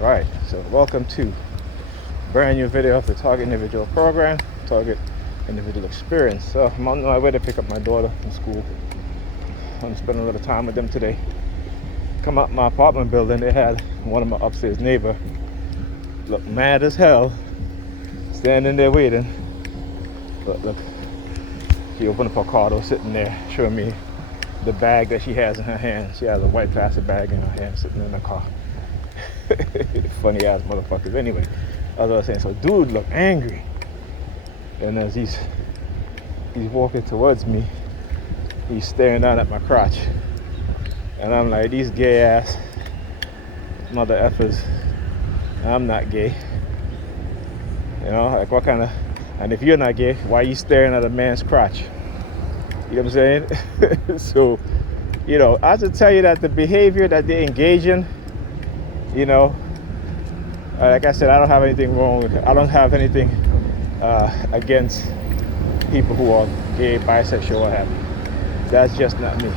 Alright, so welcome to a brand new video of the Target Individual Program, Target Individual Experience. So I'm on my way to pick up my daughter from school. I'm going to spend a little time with them today. Come up my apartment building, they had one of my upstairs neighbor look mad as hell, standing there waiting. Look, she opened up her car, door, sitting there showing me the bag that she has in her hand. She has a white plastic bag in her hand sitting in the car. Funny ass motherfuckers. Anyway, as I was saying, so dude looked angry, and as he's walking towards me, he's staring down at my crotch, and I'm like, these gay ass mother effers. I'm not gay, you know, like what kind of, and if you're not gay, why are you staring at a man's crotch? You know what I'm saying? So, you know, I should tell you that the behavior that they engage in, you know, like I said, I don't have anything wrong with it. I don't have anything against people who are gay, bisexual, what have you. That's just not me.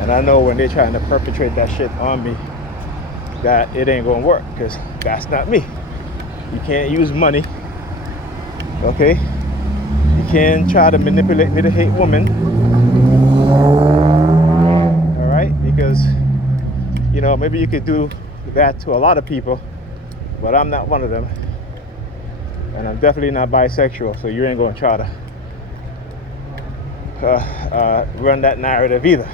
And I know when they're trying to perpetrate that shit on me, that it ain't gonna work, because that's not me. You can't use money, okay? You can't try to manipulate me to hate women, all right? Because, you know, maybe you could do that to a lot of people, but I'm not one of them, and I'm definitely not bisexual, so you ain't gonna try to run that narrative either.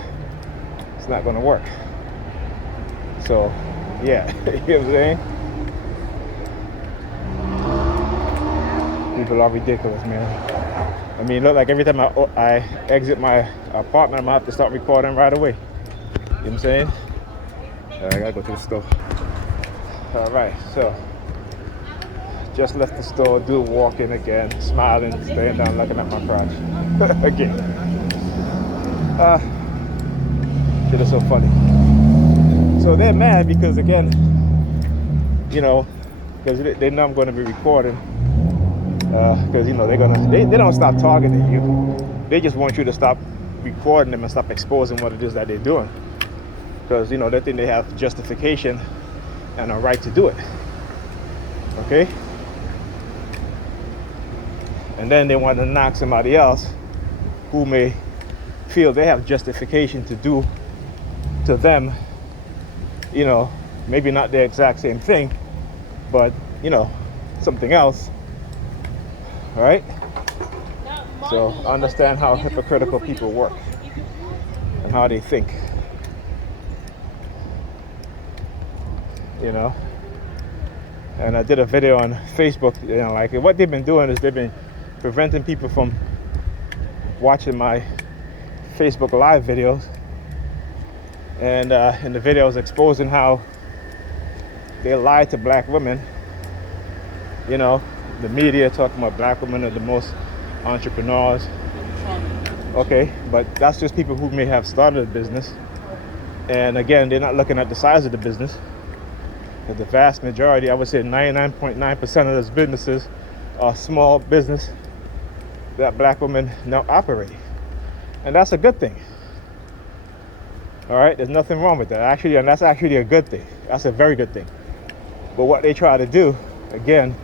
It's not gonna work. So yeah, you know what I'm saying? People are ridiculous, man. I mean, look, like every time I exit my apartment, I'm gonna have to start recording right away. You know what I'm saying? I gotta go to the store. All right, so just left the store, dude walking again, smiling, staying down, looking at my crotch. Again. Shit is so funny. So they're mad because, again, you know, because they know I'm going to be recording. Because, you know, they don't stop targeting you. They just want you to stop recording them and stop exposing what it is that they're doing. Because, you know, they think they have justification and a right to do it. Okay? And then they want to knock somebody else who may feel they have justification to do to them, you know, maybe not the exact same thing, but, you know, something else. All right? So understand how hypocritical people work and how they think. You know, and I did a video on Facebook, you know, like what they've been doing is they've been preventing people from watching my Facebook Live videos, and in the video I was exposing how they lie to black women. You know, the media talking about black women are the most entrepreneurs. Okay, but that's just people who may have started a business, and again, they're not looking at the size of the business. But the vast majority, I would say 99.9% of those businesses are small business that black women now operate. And that's a good thing. All right, there's nothing wrong with that. Actually, and that's actually a good thing. That's a very good thing. But what they try to do, again,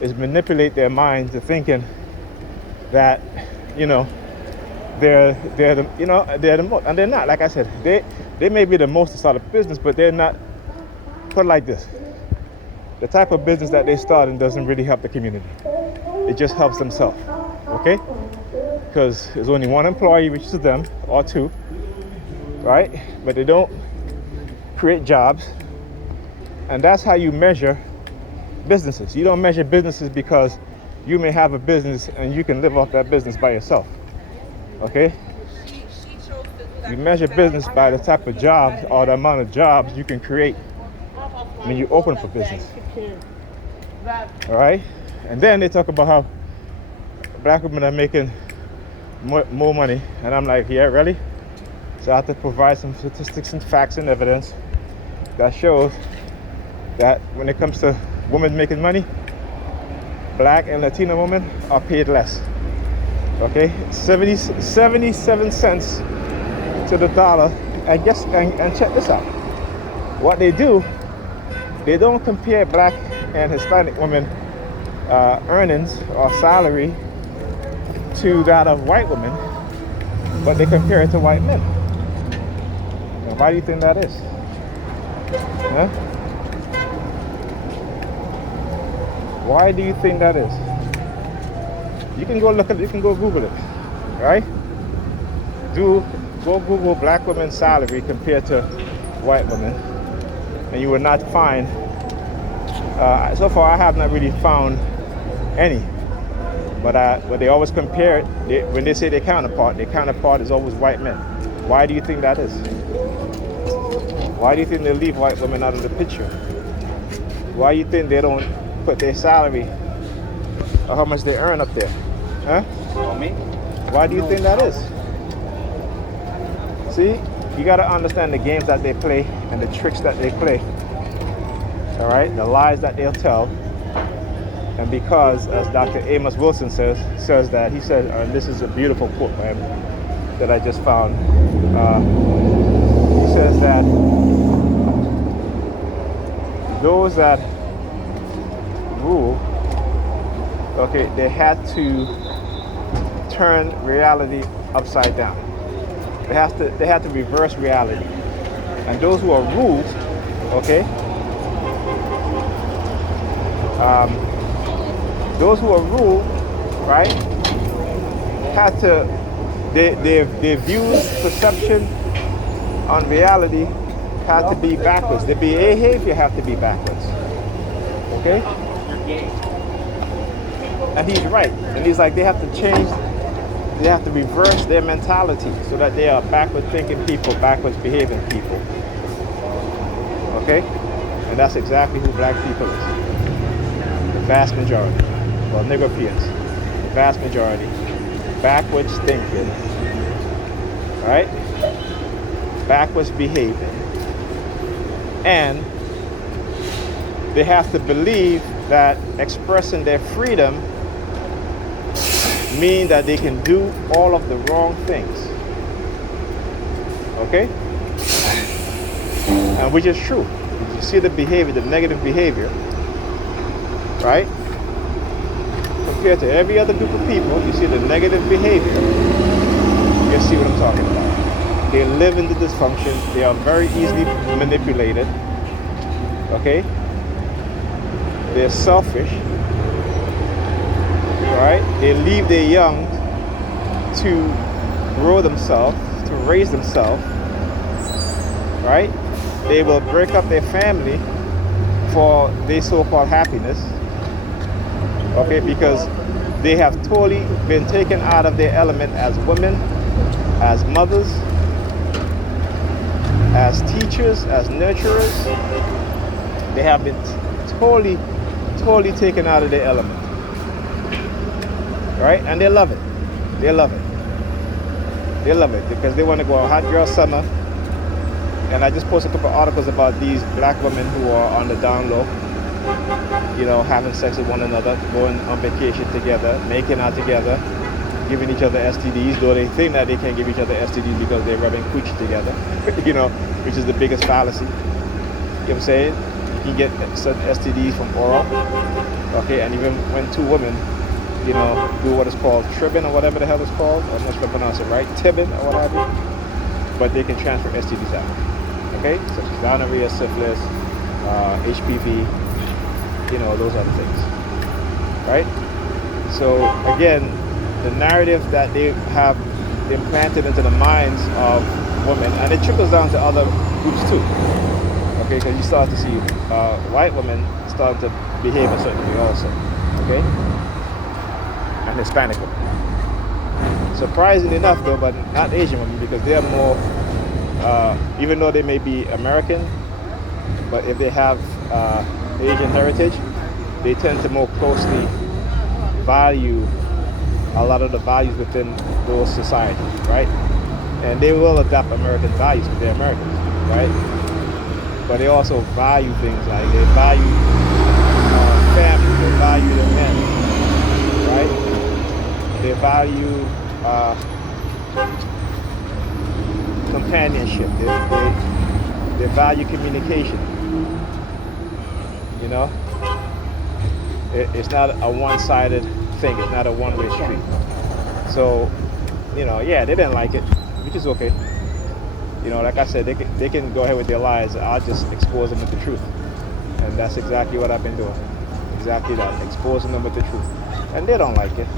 is manipulate their mind to thinking that, you know, they're the, you know, they're the most, and they're not. Like I said, they may be the most to start a business, but they're not. Put it like this: the type of business that they start doesn't really help the community. It just helps themselves, okay? Because there's only one employee, which is them, or two, right? But they don't create jobs, and that's how you measure businesses. You don't measure businesses because you may have a business and you can live off that business by yourself, okay? You measure business by the type of jobs or the amount of jobs you can create when you open for business. All right? And then they talk about how black women are making more money. And I'm like, yeah, really? So I have to provide some statistics and facts and evidence that shows that when it comes to women making money, black and Latino women are paid less. Okay? 77 cents to the dollar. And check this out. What they do, they don't compare black and Hispanic women earnings or salary to that of white women, but they compare it to white men. Now, why do you think that is? Huh? Why do you think that is? You can go look at it, you can go Google it, right? Go Google black women's salary compared to white women, and you will not find, so far I have not really found any, but they always compare it, when they say their counterpart is always white men. Why do you think that is? Why do you think they leave white women out of the picture? Why do you think they don't put their salary or how much they earn up there? Huh? Why do you think that is? See, you got to understand the games that they play and the tricks that they play. All right, the lies that they'll tell. And because, as Dr. Amos Wilson says that, he said, and this is a beautiful quote, man, that I just found. He says that those that rule, okay, they had to turn reality upside down. They have to reverse reality. And those who are ruled, okay, those who are ruled, right, had to, their views, perception on reality had to be backwards. Their behavior had to be backwards. Okay? And he's right. And he's like, they have to change, they have to reverse their mentality so that they are backward thinking people, backwards behaving people. Okay? And that's exactly who black people is. The vast majority. Well, Negropeans. The vast majority. Backwards thinking. Right? Backwards behaving. And they have to believe that expressing their freedom mean that they can do all of the wrong things. Okay? And which is true. You see the behavior, the negative behavior, right? Compared to every other group of people, you see the negative behavior. You see what I'm talking about. They live in the dysfunction. They are very easily manipulated. Okay? They're selfish. Right? They leave their young to grow themselves, to raise themselves. Right? They will break up their family for their so-called happiness. Okay? Because they have totally been taken out of their element as women, as mothers, as teachers, as nurturers. They have been totally taken out of their element. Right? And they love it. They love it. They love it because they want to go on hot girl summer. And I just posted a couple of articles about these black women who are on the down low, you know, having sex with one another, going on vacation together, making out together, giving each other STDs, though they think that they can't give each other STDs because they're rubbing coochie together, you know, which is the biggest fallacy. You know what I'm saying? You can get certain STDs from oral, okay, and even when two women, you know, do what is called tribbing or whatever the hell it's called, I'm not sure if I pronounce it right, tibbing or what have you, but they can transfer STDs out. Okay, such as gonorrhea, syphilis, HPV, you know, those other things, right? So again, the narrative that they have implanted into the minds of women, and it trickles down to other groups too. Okay, because you start to see white women start to behave a certain way also. Okay, and Hispanic women. Surprisingly enough, though, but not Asian women because they are more. Even though they may be American, but if they have Asian heritage, they tend to more closely value a lot of the values within those societies, right? And they will adopt American values because they're Americans, right? But they also value things like they value family, they value their men, right? They value companionship. They value communication. know, it's not a one-sided thing. It's not a one-way street. So, you know, yeah, they didn't like it, which is okay. You know, like I said, they can go ahead with their lies. I'll just expose them with the truth, and that's exactly what I've been doing. Exactly that, exposing them with the truth, and they don't like it.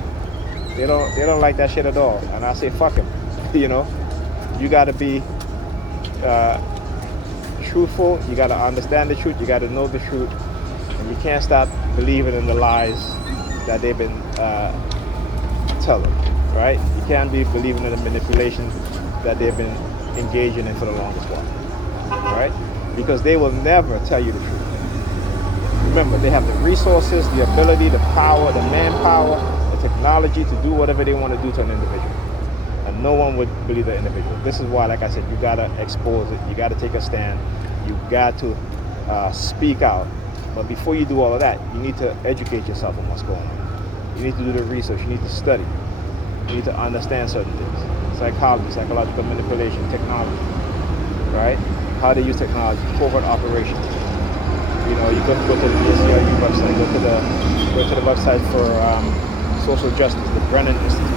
They don't like that shit at all. And I say, fuck them. You know, you got to be truthful. You got to understand the truth. You got to know the truth, and you can't stop believing in the lies that they've been telling. Right? You can't be believing in the manipulation that they've been engaging in for the longest while. Right? Because they will never tell you the truth. Remember, they have the resources, the ability, the power, the manpower, the technology to do whatever they want to do to an individual. And no one would believe the individual. This is why, like I said, you got to expose it. You got to take a stand. You got to speak out. But before you do all of that, you need to educate yourself on what's going on. You need to do the research. You need to study. You need to understand certain things. Psychology, psychological manipulation, technology, right? How they use technology, covert operations. You know, you can go to the ACLU website, go to the website for social justice, the Brennan Institute,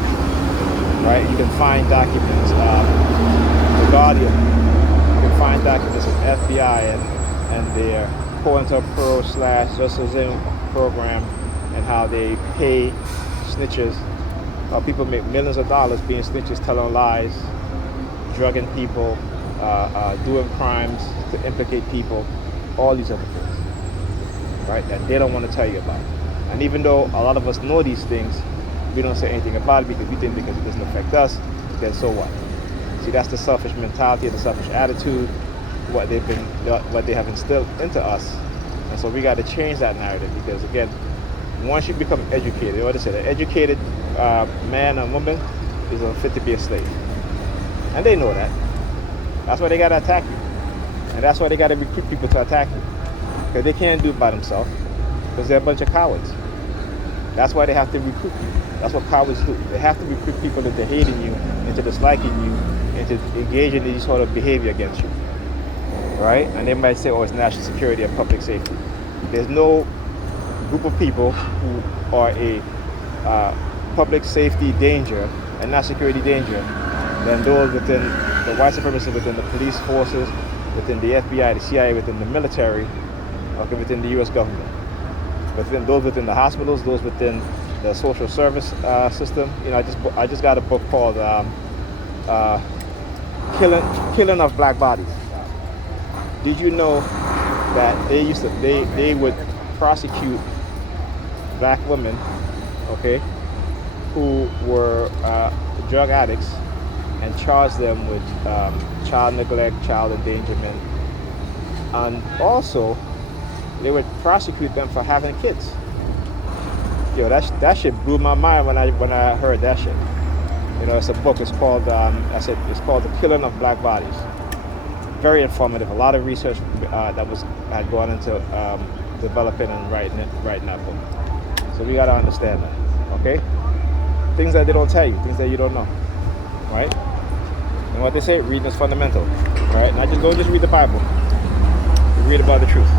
right? You can find documents, the Guardian. You can find documents of FBI and their COINTELPRO/Justice program, and how they pay snitches. People make millions of dollars being snitches, telling lies, drugging people, doing crimes to implicate people, all these other things. Right, that they don't want to tell you about. And even though a lot of us know these things, we don't say anything about it because we think because it doesn't affect us, then so what? See, that's the selfish mentality, the selfish attitude, what they have instilled into us. And so we got to change that narrative, because again, once you become educated, what I said, an educated man and woman is unfit to be a slave. And they know that. That's why they got to attack you. And that's why they got to recruit people to attack you. Because they can't do it by themselves, because they're a bunch of cowards. That's why they have to recruit you. That's what cowards do. They have to recruit people into hating you, into disliking you, into engaging in this sort of behavior against you. Right? And they might say, oh, it's national security or public safety. There's no group of people who are a public safety danger and national security danger than those within the white supremacists, within the police forces, within the FBI, the CIA, within the military, okay, within the U.S. government, within those within the hospitals, those within the social service system. You know, I just got a book called "Killing of Black Bodies." Did you know that they would prosecute black women, okay, who were drug addicts, and charge them with child neglect, child endangerment, and also they would prosecute them for having kids. Yo, that shit blew my mind when I heard that shit. You know, it's a book. It's called it's called "The Killing of Black Bodies." Very informative. A lot of research had gone into developing and writing that book. So we gotta understand that. Okay, things that they don't tell you, things that you don't know, right? And what they say, reading is fundamental, right? Not just read the Bible. Read about the truth.